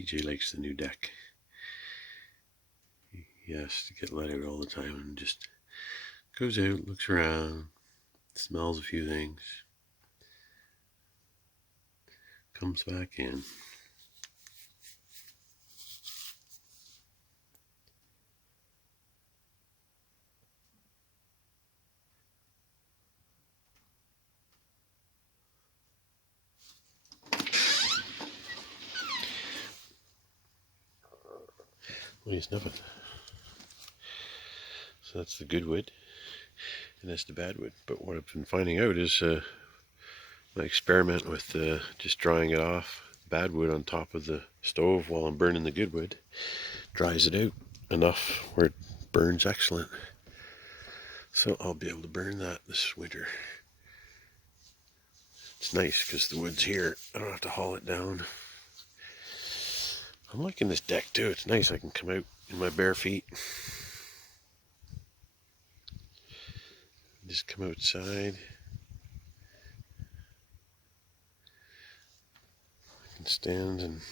TJ likes the new deck. He has to get let out all the time and just goes out, looks around, smells a few things, comes back in. What are you sniffing? So that's the good wood, and that's the bad wood. But what I've been finding out is my experiment with just drying it off, bad wood on top of the stove while I'm burning the good wood, dries it out enough where it burns excellent. So I'll be able to burn that this winter. It's nice because the wood's here. I don't have to haul it down. I'm liking this deck too. It's nice. I can come out in my bare feet. Just come outside. I can stand and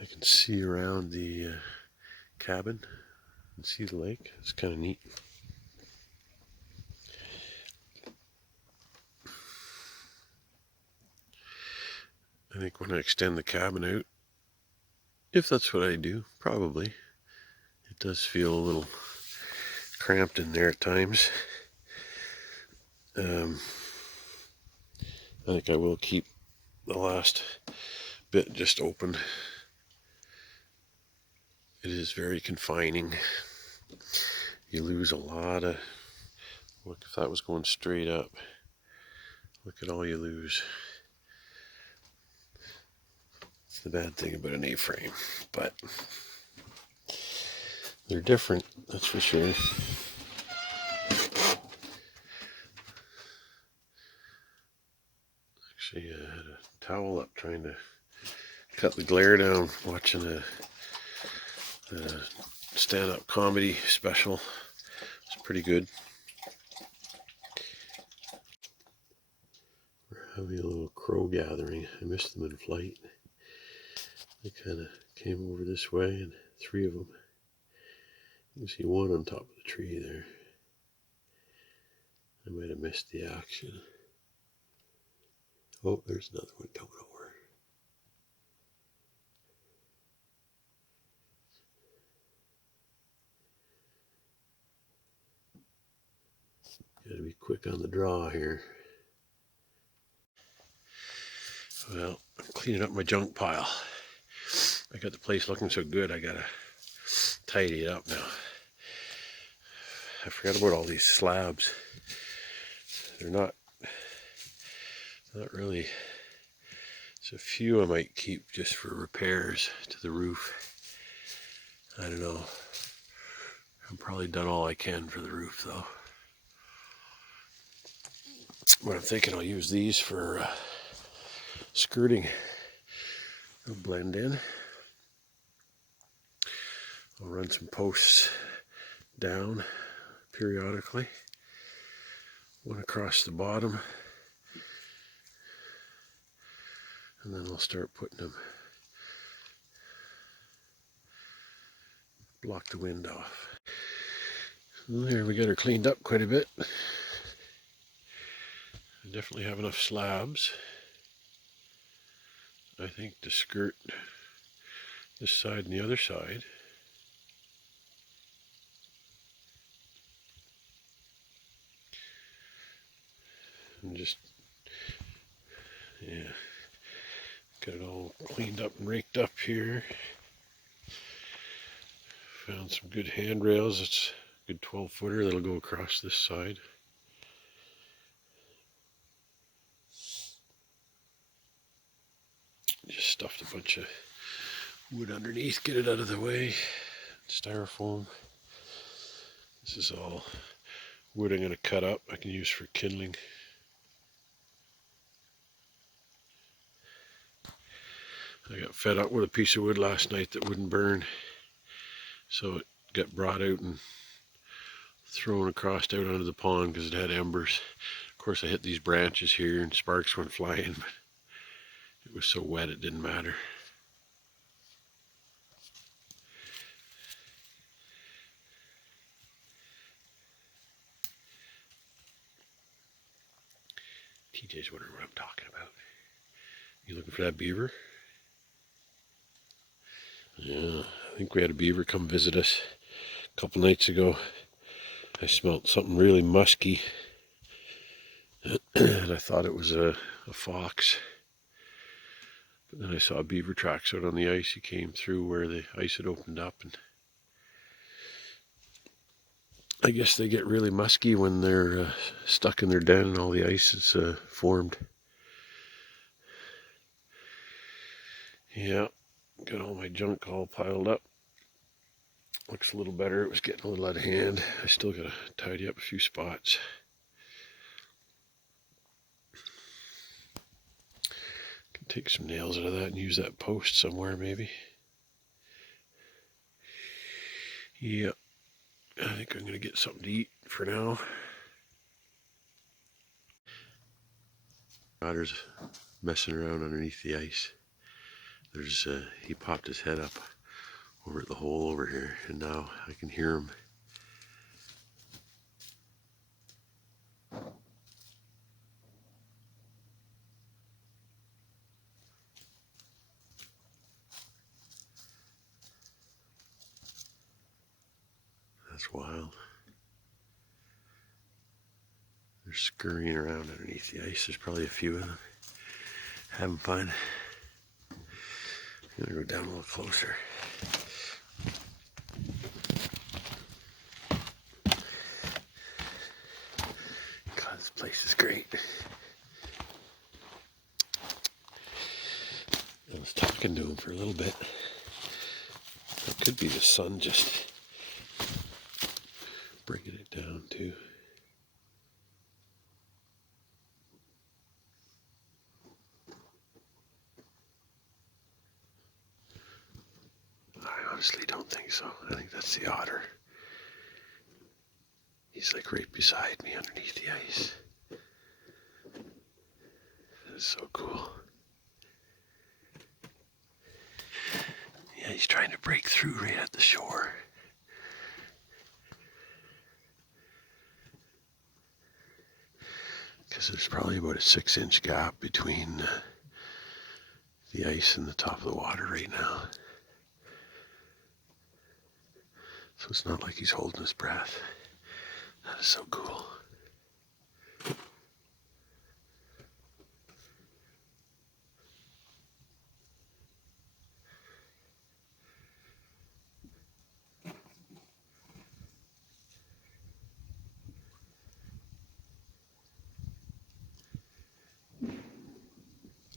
I can see around the cabin and see the lake. It's kind of neat. I think when I extend the cabin out, if that's what I do, probably, it does feel a little cramped in there at times. I think I will keep the last bit just open. It is very confining. You lose a lot of, look, if that was going straight up, look at all you lose. It's the bad thing about an A-frame, but they're different, that's for sure. Actually, I had a towel up trying to cut the glare down, watching a stand-up comedy special. It's pretty good. We're having a little crow gathering. I missed them in flight. They kind of came over this way, and 3 of them. You can see one on top of the tree there. I might have missed the action. Oh, there's another one coming over. Gotta be quick on the draw here. Well, I'm cleaning up my junk pile. I got the place looking so good, I gotta tidy it up now. I forgot about all these slabs. They're not really. There's a few I might keep just for repairs to the roof. I don't know. I've probably done all I can for the roof though. But I'm thinking I'll use these for skirting. They'll blend in. I'll run some posts down periodically. One across the bottom. And then I'll start putting them, block the wind off. Well, there we got her cleaned up quite a bit. I definitely have enough slabs, I think, to skirt this side and the other side. And just, yeah, got it all cleaned up and raked up here. Found some good handrails. It's a good 12-footer that'll go across this side. Just stuffed a bunch of wood underneath, get it out of the way. Styrofoam. This is all wood I'm going to cut up, I can use for kindling. I got fed up with a piece of wood last night that wouldn't burn, so it got brought out and thrown across out onto the pond because it had embers. Of course I hit these branches here and sparks went flying, but it was so wet it didn't matter. TJ's wondering what I'm talking about. You looking for that beaver? Yeah, I think we had a beaver come visit us a couple nights ago. I smelled something really musky, and I thought it was a fox. But then I saw beaver tracks out on the ice. He came through where the ice had opened up, and I guess they get really musky when they're stuck in their den and all the ice is formed. Yeah, got all my junk all piled up. Looks a little better. It was getting a little out of hand. I still got to tidy up a few spots. Can take some nails out of that and use that post somewhere maybe. Yeah, I think I'm going to get something to eat for now. Otter's messing around underneath the ice. He popped his head up over at the hole over here, and now I can hear him. That's wild. They're scurrying around underneath the ice. There's probably a few of them having fun. I'm gonna go down a little closer. God, this place is great. I was talking to him for a little bit. It could be the sun just bringing it down too. I honestly don't think so. I think that's the otter. He's like right beside me underneath the ice. That is so cool. Yeah, he's trying to break through right at the shore. Because there's probably about a 6-inch gap between the ice and the top of the water right now. So it's not like he's holding his breath. That is so cool.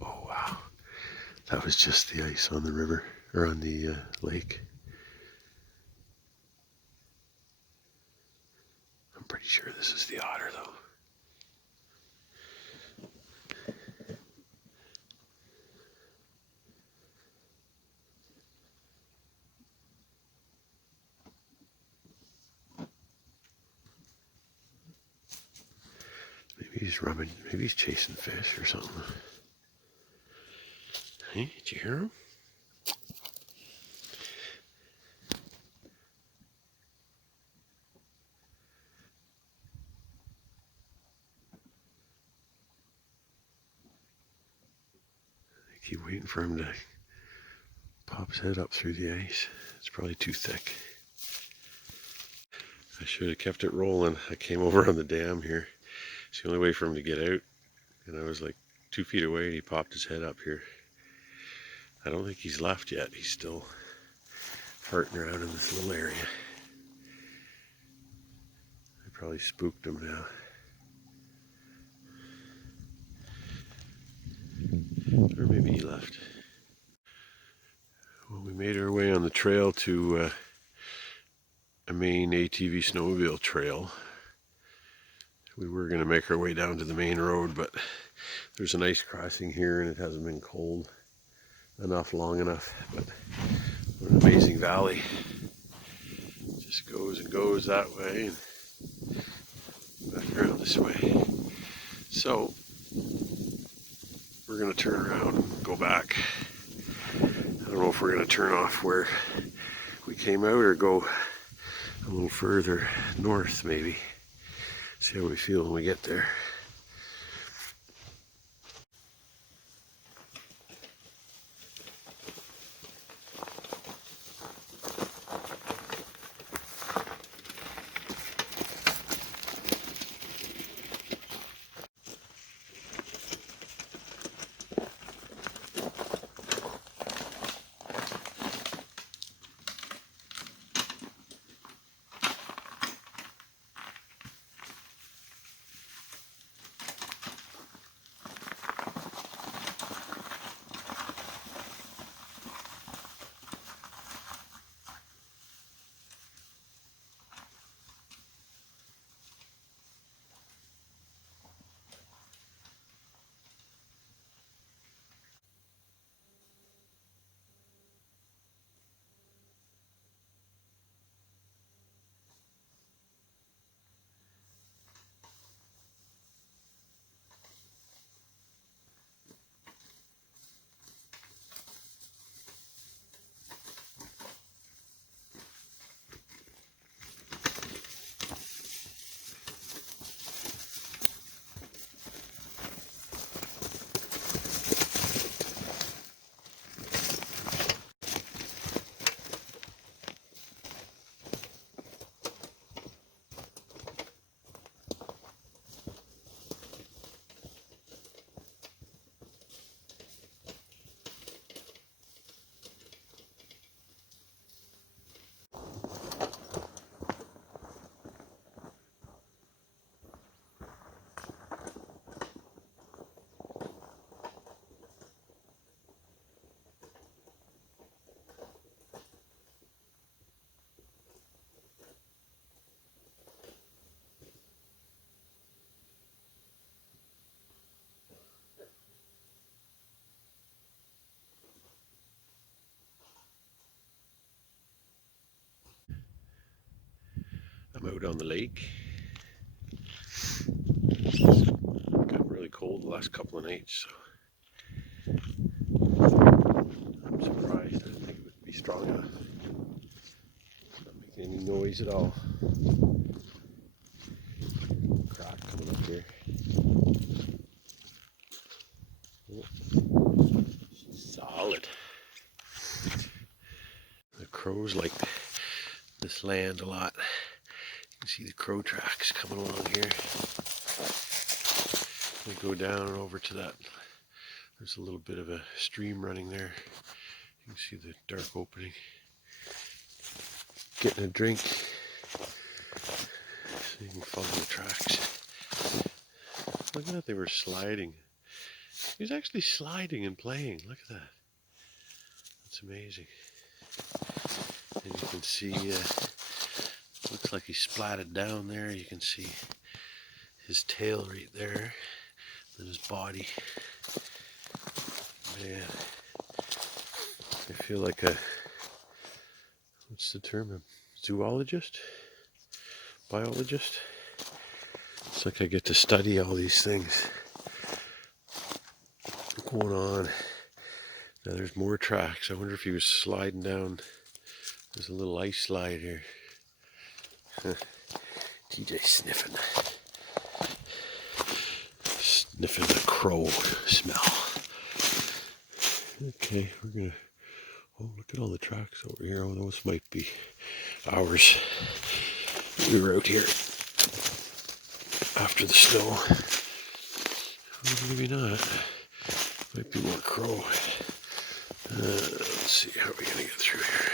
Oh wow. That was just the ice on the river, or on the lake. I'm pretty sure this is the otter though. Maybe he's chasing fish or something. Hey, did you hear him? I keep waiting for him to pop his head up through the ice. It's probably too thick. I should have kept it rolling. I came over on the dam here. It's the only way for him to get out. And I was like 2 feet away and he popped his head up here. I don't think he's left yet. He's still farting around in this little area. I probably spooked him now. Or maybe he left. Well, we made our way on the trail to a main ATV snowmobile trail. We were going to make our way down to the main road, but there's an ice crossing here and it hasn't been cold enough, long enough. But what an amazing valley. It just goes and goes that way and back around this way. So we're going to turn around and go back. I don't know if we're going to turn off where we came out or go a little further north maybe. See how we feel when we get there. out on the lake. It's got really cold the last couple of nights, so I'm surprised. I didn't think it would be strong enough. It's not making any noise at all. Crack coming up here. Solid. The crows like this land a lot. You can see the crow tracks coming along here. We go down and over to that. There's a little bit of a stream running there. You can see the dark opening. Getting a drink. So you can follow the tracks. Look at that, they were sliding. He was actually sliding and playing. Look at that. That's amazing. And you can see, looks like he splatted down there. You can see his tail right there. And his body. Man, I feel like a, what's the term? A zoologist? Biologist? It's like I get to study all these things going on. Now there's more tracks. I wonder if he was sliding down. There's a little ice slide here. TJ sniffing. Sniffing the crow smell. Okay, we're gonna, oh, look at all the tracks over here. Oh, those might be ours. We were out here after the snow. Well, maybe not. Might be more crow. Let's see, how are we gonna get through here?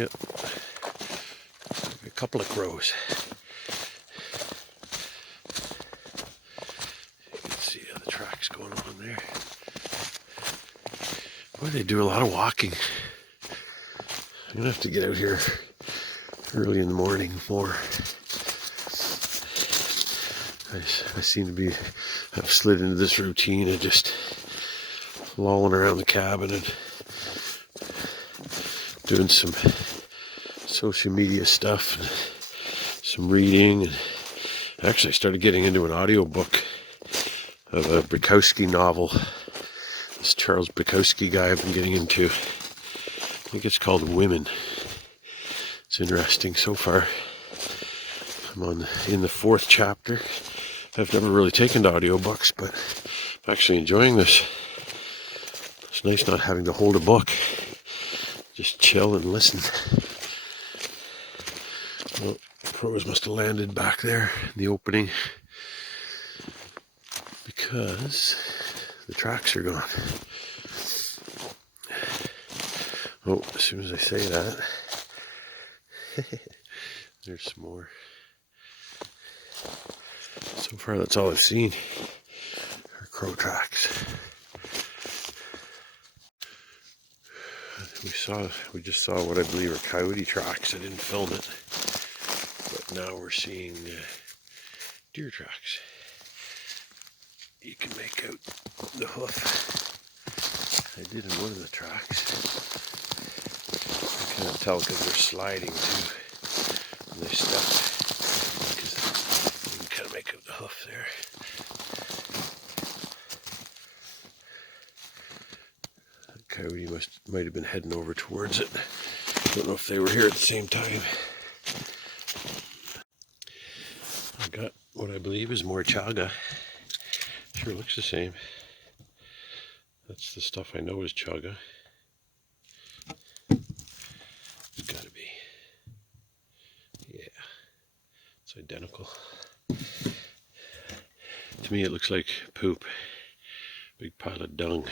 Yep. A couple of crows. You can see the tracks going on there. Boy, they do a lot of walking. I'm gonna have to get out here early in the morning more. I seem to be, I've slid into this routine of just lolling around the cabin and doing some social media stuff and some reading. And actually I started getting into an audiobook of a Bukowski novel. This Charles Bukowski guy I've been getting into. I think it's called Women. It's interesting so far. I'm in the 4th chapter. I've never really taken to audiobooks, but I'm actually enjoying this. It's nice not having to hold a book. Just chill and listen. Well, crows must have landed back there in the opening because the tracks are gone. Oh, as soon as I say that, there's some more. So far, that's all I've seen are crow tracks. We just saw what I believe are coyote tracks. I didn't film it, but now we're seeing deer tracks. You can make out the hoof. I did in one of the tracks. I can't tell because they're sliding too. And they stepped. Because you can kind of make out the hoof there. That coyote might have been heading over towards it. Don't know if they were here at the same time. I got what I believe is more chaga. Sure looks the same. That's the stuff I know is chaga. It's gotta be. Yeah, it's identical. To me it looks like poop. Big pile of dung.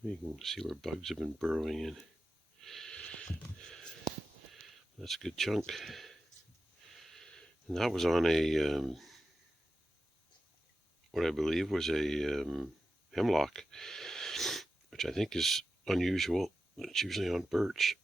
You can see where bugs have been burrowing in. That's a good chunk. And that was on a, what I believe was a hemlock, which I think is unusual. It's usually on birch.